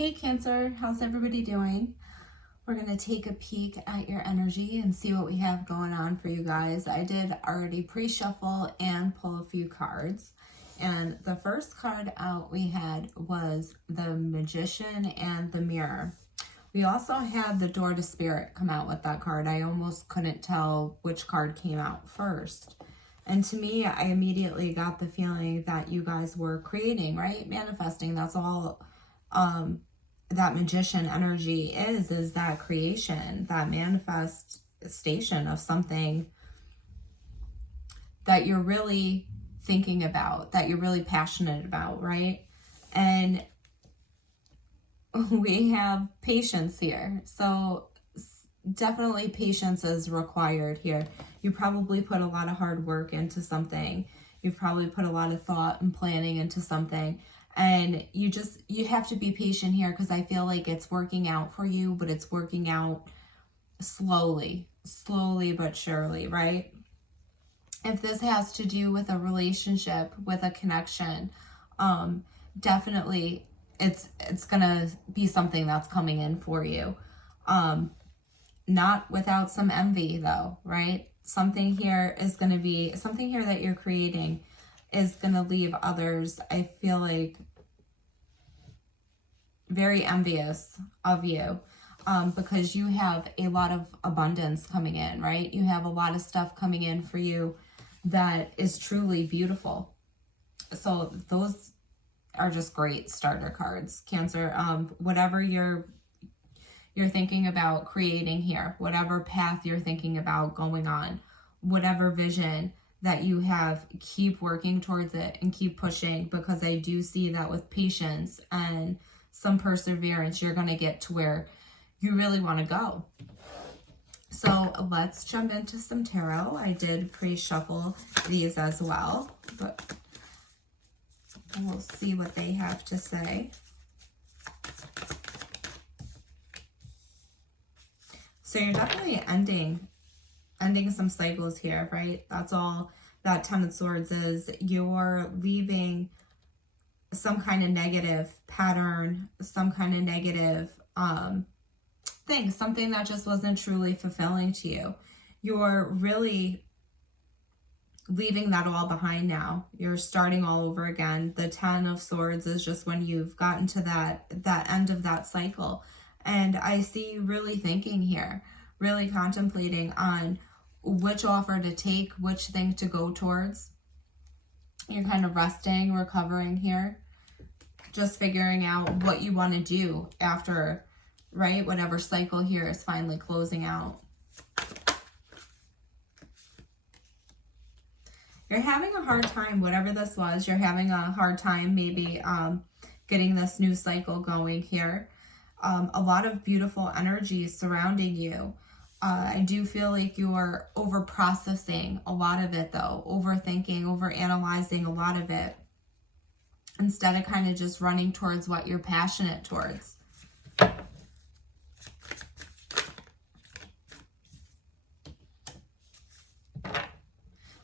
Hey Cancer, how's everybody doing? We're going to take a peek at your energy and see what we have going on for you guys. I did already pre-shuffle and pull a few cards. And the first card out we had was the Magician and the Mirror. We also had the Door to Spirit come out with that card. I almost couldn't tell which card came out first. And to me, I immediately got the feeling that you guys were creating, right? Manifesting. That's all that Magician energy is that creation, that manifestation of something that you're really thinking about, that you're really passionate about, right? And we have patience here. So definitely patience is required here. You probably put a lot of hard work into something. You've probably put a lot of thought and planning into something. And you have to be patient here, because I feel like it's working out for you, but it's working out slowly but surely, right? If this has to do with a relationship, with a connection, definitely it's gonna be something that's coming in for you. Not without some envy though, right? Something here that you're creating is gonna leave others, I feel like, very envious of you, because you have a lot of abundance coming in, right? You have a lot of stuff coming in for you that is truly beautiful. So those are just great starter cards, Cancer. Whatever you're thinking about creating here, whatever path you're thinking about going on, whatever vision that you have, keep working towards it and keep pushing, because I do see that with patience and some perseverance, you're going to get to where you really want to go. So let's jump into some tarot. I did pre-shuffle these as well, but we'll see what they have to say. So you're definitely ending some cycles here, right? That's all that Ten of Swords is. You're leaving some kind of negative pattern, some kind of negative thing, something that just wasn't truly fulfilling to you. You're really leaving that all behind now. You're starting all over again. The Ten of Swords is just when you've gotten to that end of that cycle. And I see you really thinking here, really contemplating on which offer to take, which thing to go towards. You're kind of resting, recovering here, just figuring out what you want to do after, right? Whatever cycle here is finally closing out. You're having a hard time, whatever this was, you're having a hard time maybe getting this new cycle going here. A lot of beautiful energy surrounding you. I do feel like you are over processing a lot of it though, overthinking, over analyzing a lot of it, instead of kind of just running towards what you're passionate towards.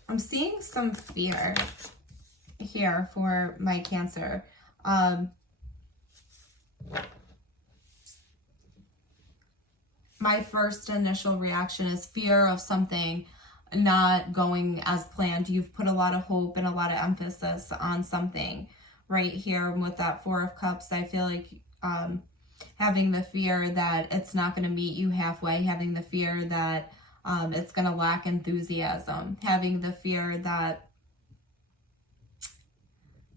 I'm seeing some fear here for my Cancer. My first initial reaction is fear of something not going as planned. You've put a lot of hope and a lot of emphasis on something right here with that Four of Cups. I feel like having the fear that it's not going to meet you halfway, having the fear that it's going to lack enthusiasm, having the fear that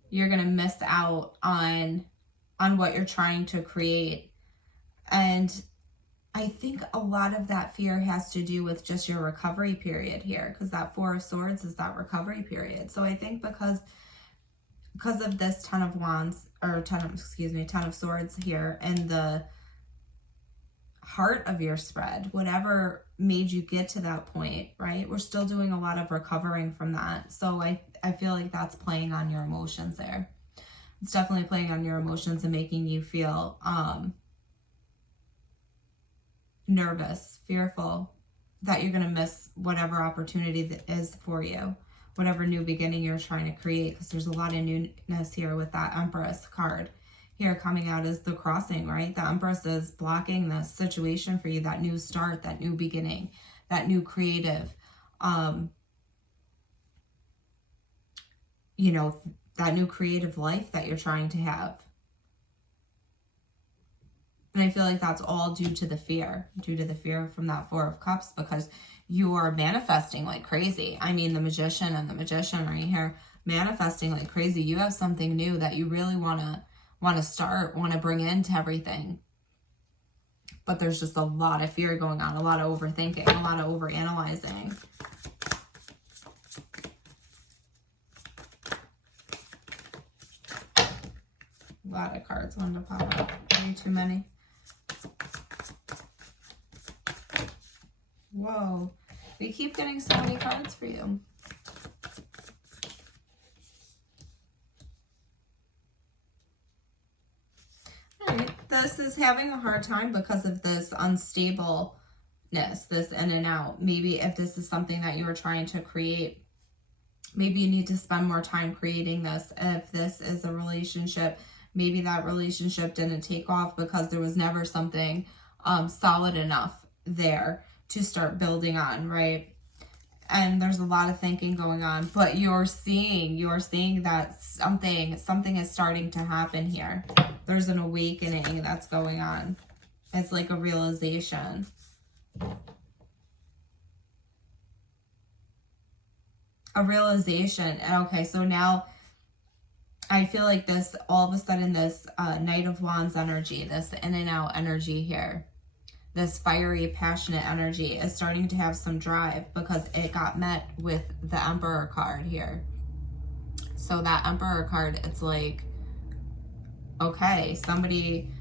you're going to miss out on what you're trying to create. And I think a lot of that fear has to do with just your recovery period here, because that Four of Swords is that recovery period. So I think because of this Ten of Swords here and the heart of your spread, whatever made you get to that point, right? We're still doing a lot of recovering from that. So I feel like that's playing on your emotions there. It's definitely playing on your emotions and making you feel nervous, fearful that you're going to miss whatever opportunity that is for you, whatever new beginning you're trying to create, because there's a lot of newness here with that Empress card here coming out is the crossing, right? The Empress is blocking this situation for you, that new start, that new beginning, that new creative, you know, that new creative life that you're trying to have. And I feel like that's all due to the fear from that Four of Cups, because you are manifesting like crazy. I mean, the Magician and the Magician right here, manifesting like crazy. You have something new that you really want to start, want to bring into everything. But there's just a lot of fear going on, a lot of overthinking, a lot of overanalyzing. A lot of cards wanting to pop up. Maybe too many. Whoa. We keep getting so many cards for you. Alright. This is having a hard time because of this unstableness, this in and out. Maybe if this is something that you were trying to create, maybe you need to spend more time creating this. If this is a relationship, maybe that relationship didn't take off because there was never something solid enough there to start building on, right? And there's a lot of thinking going on, but you're seeing that something is starting to happen here. There's an awakening that's going on. It's like a realization. A realization. Okay, so now I feel like this, all of a sudden, this Knight of Wands energy, this in and out energy here, this fiery, passionate energy is starting to have some drive because it got met with the Emperor card here. So that Emperor card, it's like, okay, somebody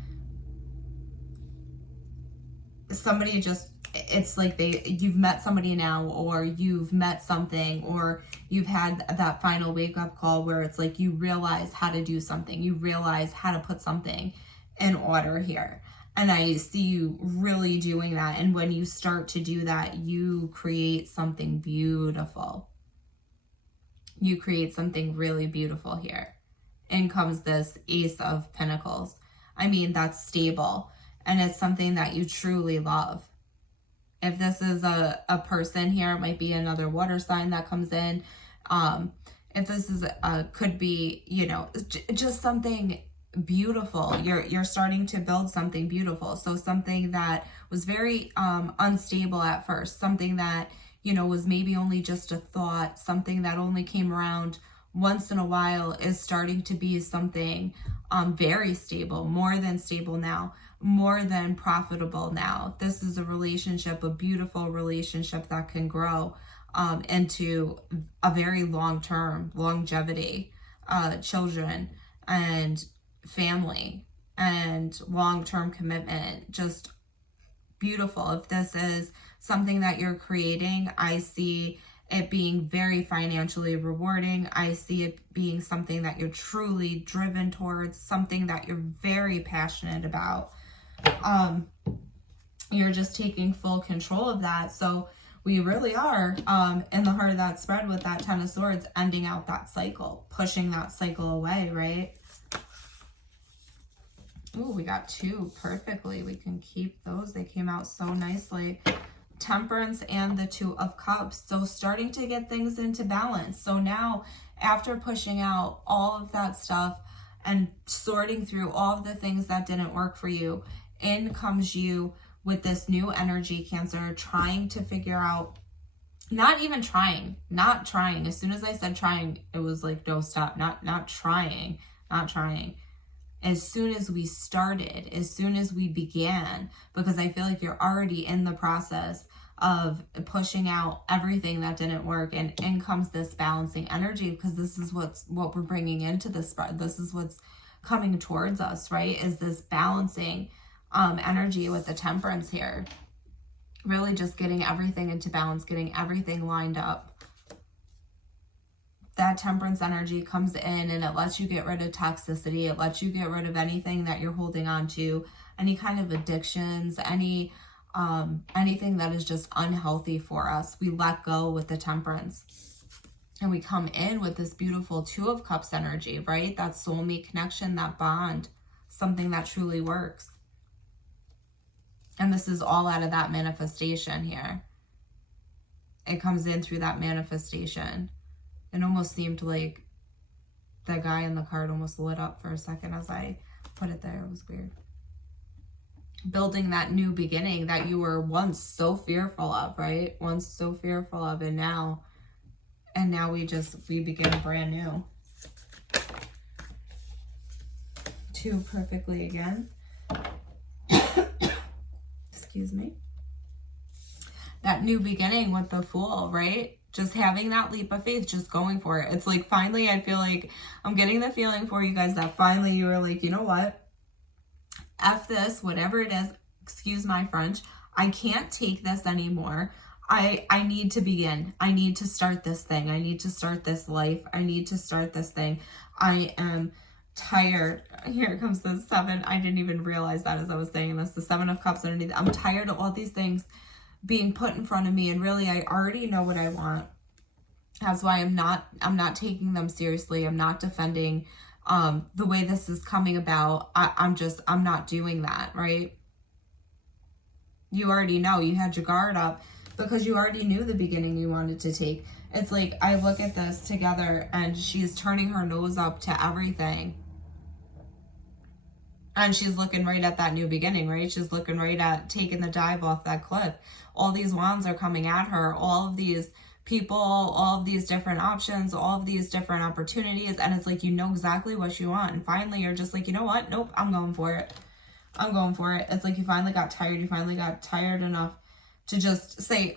just, it's like you've met somebody now, or you've met something, or you've had that final wake-up call where it's like you realize how to do something, you realize how to put something in order here. And I see you really doing that. And when you start to do that, you create something beautiful. You create something really beautiful here. In comes this Ace of Pentacles. I mean, that's stable. And it's something that you truly love. If this is a person here, it might be another water sign that comes in. If this is could be, you know, just something beautiful. You're starting to build something beautiful. So something that was very unstable at first, something that, you know, was maybe only just a thought, something that only came around once in a while, is starting to be something very stable, more than stable now, more than profitable now. This is a relationship, a beautiful relationship that can grow into a very long-term longevity, children and family and long-term commitment. Just beautiful. If this is something that you're creating, I see it being very financially rewarding. I see it being something that you're truly driven towards, something that you're very passionate about. You're just taking full control of that. So we really are in the heart of that spread with that Ten of Swords, ending out that cycle, pushing that cycle away, right? Ooh, we got two perfectly. We can keep those. They came out so nicely. Temperance and the Two of Cups. So starting to get things into balance. So now, after pushing out all of that stuff and sorting through all of the things that didn't work for you, in comes you with this new energy, Cancer, trying to figure out, not trying. As soon as I said trying, it was like, no, stop, not trying. As soon as we started, as soon as we began, because I feel like you're already in the process of pushing out everything that didn't work, and in comes this balancing energy, because this is what we're bringing into the spread. This is what's coming towards us, right? Is this balancing energy with the Temperance here. Really just getting everything into balance, getting everything lined up. That Temperance energy comes in and it lets you get rid of toxicity. It lets you get rid of anything that you're holding on to, any kind of addictions, anything that is just unhealthy for us. We let go with the Temperance. And we come in with this beautiful Two of Cups energy, right? That soulmate connection, that bond, something that truly works. And this is all out of that manifestation here. It comes in through that manifestation. It almost seemed like that guy in the card almost lit up for a second as I put it there. It was weird. Building that new beginning that you were once so fearful of, right? Once so fearful of, and now we begin brand new. 2 perfectly again. Excuse me. That new beginning with the Fool, right? Just having that leap of faith, just going for it. It's like finally, I feel like I'm getting the feeling for you guys that finally you were like, you know what? F this, whatever it is, excuse my French. I can't take this anymore. I need to begin. I need to start this thing. I need to start this life. I need to start this thing. I am tired. Here comes the 7. I didn't even realize that as I was saying this. The 7 of Cups underneath. I'm tired of all these things being put in front of me, and really I already know what I want. That's why I'm not taking them seriously. I'm not defending the way this is coming about. I'm not doing that, right? You already know. You had your guard up because you already knew the beginning you wanted to take. It's like I look at this together and she's turning her nose up to everything. And she's looking right at that new beginning, right? She's looking right at taking the dive off that cliff. All these wands are coming at her. All of these people, all of these different options, all of these different opportunities. And it's like, you know exactly what you want. And finally, you're just like, you know what? Nope, I'm going for it. I'm going for it. It's like you finally got tired. You finally got tired enough to just say,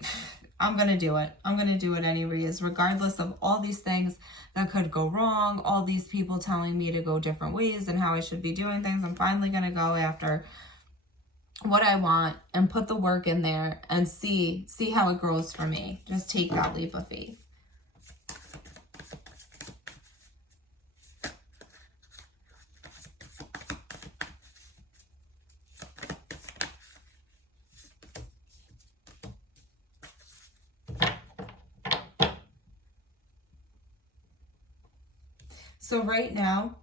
I'm going to do it. I'm going to do it anyways, regardless of all these things that could go wrong, all these people telling me to go different ways and how I should be doing things. I'm finally going to go after what I want and put the work in there and see how it grows for me. Just take that leap of faith. So right now,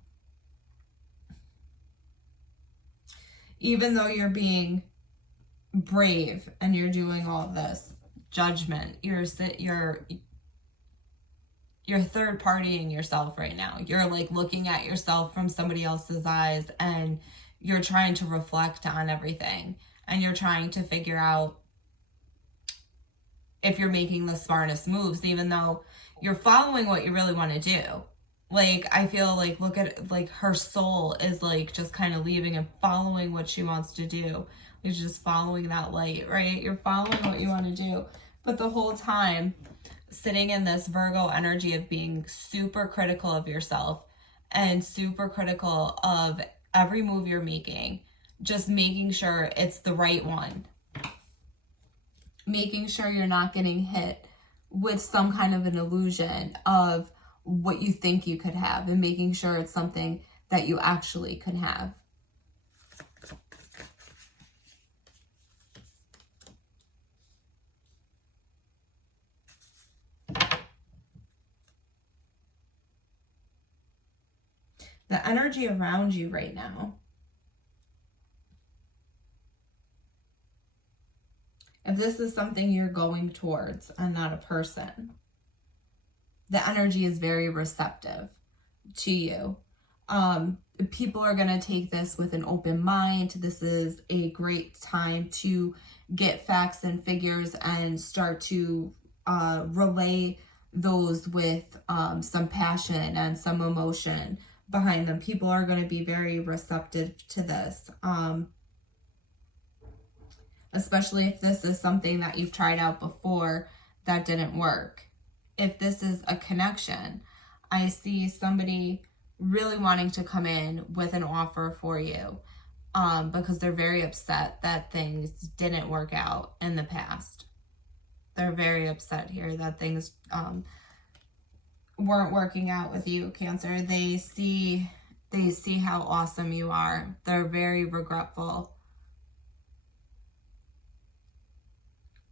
even though you're being brave and you're doing all of this, judgment, you're third partying yourself right now. You're like looking at yourself from somebody else's eyes and you're trying to reflect on everything and you're trying to figure out if you're making the smartest moves, even though you're following what you really want to do. Like, I feel like, look at, like, her soul is, like, just kind of leaving and following what she wants to do. You're just following that light, right? You're following what you want to do. But the whole time, sitting in this Virgo energy of being super critical of yourself and super critical of every move you're making, just making sure it's the right one. Making sure you're not getting hit with some kind of an illusion of what you think you could have and making sure it's something that you actually could have. The energy around you right now, if this is something you're going towards and not a person, the energy is very receptive to you. People are going to take this with an open mind. This is a great time to get facts and figures and start to relay those with some passion and some emotion behind them. People are going to be very receptive to this, especially if this is something that you've tried out before that didn't work. If this is a connection, I see somebody really wanting to come in with an offer for you because they're very upset that things didn't work out in the past. They're very upset here that things weren't working out with you, Cancer. They see how awesome you are. They're very regretful.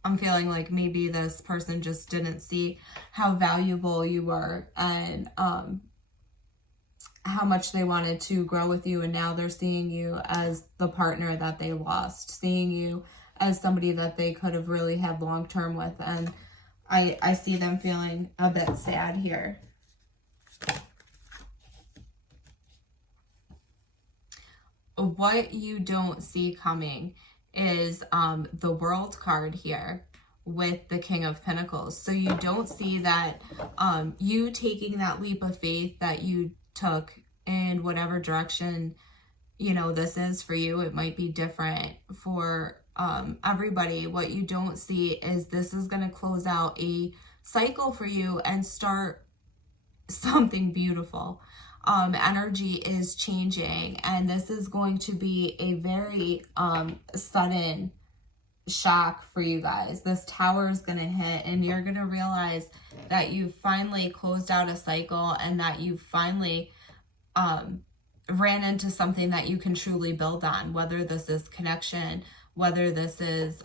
I'm feeling like maybe this person just didn't see how valuable you were and how much they wanted to grow with you, and now they're seeing you as the partner that they lost, seeing you as somebody that they could have really had long-term with. And I see them feeling a bit sad here. What you don't see coming is the World card here with the King of Pentacles. So you don't see that you taking that leap of faith that you took in whatever direction, you know, this is for you. It might be different for everybody. What you don't see is this is going to close out a cycle for you and start something beautiful. Energy is changing, and this is going to be a very sudden shock for you guys. This tower is going to hit, and you're going to realize that you finally closed out a cycle, and that you finally ran into something that you can truly build on, whether this is connection, whether this is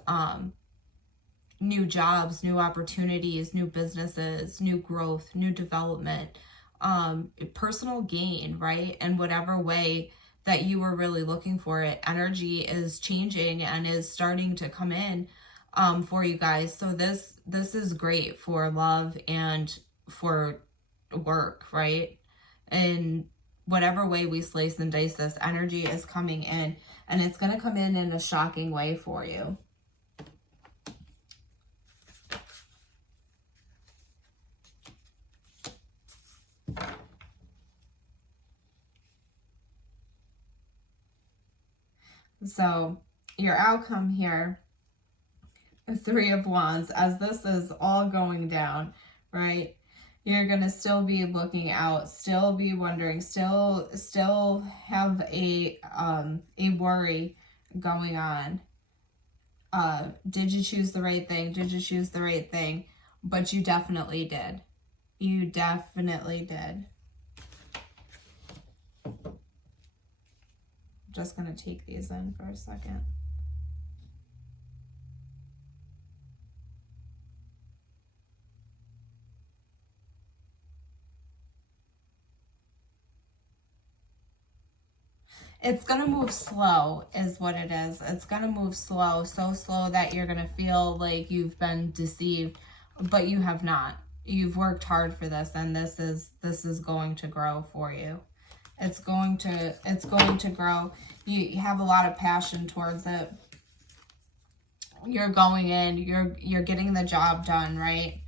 new jobs, new opportunities, new businesses, new growth, new development, personal gain, right? And whatever way that you were really looking for it, energy is changing and is starting to come in for you guys. So this is great for love and for work, right? And whatever way we slice and dice this, energy is coming in, and it's going to come in a shocking way for you. So your outcome here, 3 of Wands, as this is all going down, right? You're going to still be looking out, still be wondering, still have a worry going on. Did you choose the right thing? Did you choose the right thing? But you definitely did. You definitely did. Just going to take these in for a second. It's going to move slow is what it is. It's going to move slow, so slow that you're going to feel like you've been deceived, but you have not. You've worked hard for this, and this is going to grow for you. It's going to grow. You have a lot of passion towards it. You're going in, you're getting the job done, right?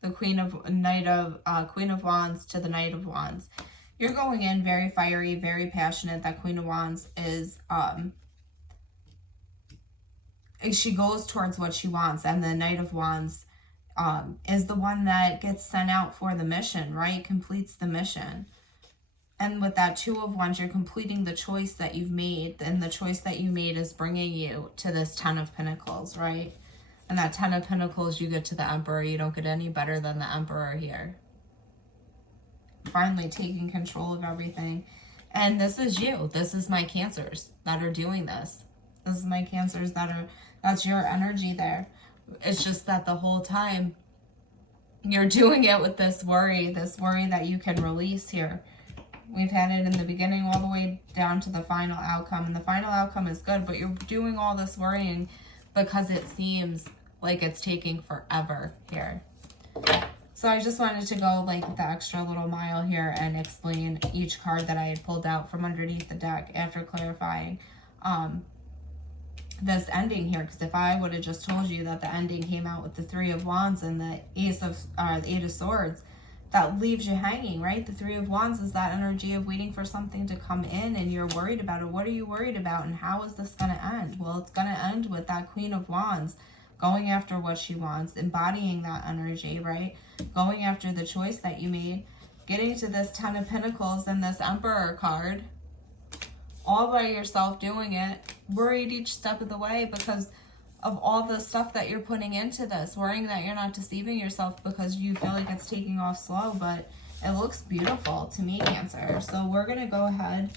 The Queen of Wands to the Knight of Wands. You're going in very fiery, very passionate. That Queen of Wands is she goes towards what she wants, and the Knight of Wands is the one that gets sent out for the mission, right? Completes the mission. And with that 2 of Wands, you're completing the choice that you've made, and the choice that you made is bringing you to this 10 of Pentacles, right? And that 10 of Pentacles, you get to the Emperor. You don't get any better than the Emperor here. Finally taking control of everything. And this is you. This is my Cancers that are doing this. This is my Cancers that's your energy there. It's just that the whole time you're doing it with this worry that you can release here. We've had it in the beginning all the way down to the final outcome. And the final outcome is good, but you're doing all this worrying because it seems like it's taking forever here. So I just wanted to go like the extra little mile here and explain each card that I had pulled out from underneath the deck after clarifying this ending here. Because if I would have just told you that the ending came out with the 3 of Wands and the 8 of Swords, that leaves you hanging, right? The 3 of Wands is that energy of waiting for something to come in, and you're worried about it. What are you worried about, and how is this going to end? Well, it's going to end with that Queen of Wands going after what she wants, embodying that energy, right? Going after the choice that you made, getting to this 10 of Pentacles and this Emperor card, all by yourself doing it, worried each step of the way because of all the stuff that you're putting into this, worrying that you're not deceiving yourself because you feel like it's taking off slow, but it looks beautiful to me, Cancer. So we're going to go ahead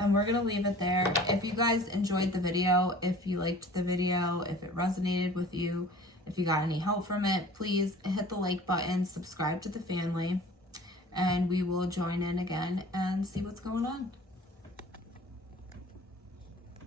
and we're going to leave it there. If you guys enjoyed the video, if you liked the video, if it resonated with you, if you got any help from it, please hit the like button, subscribe to the family. and we will join in again and see what's going on.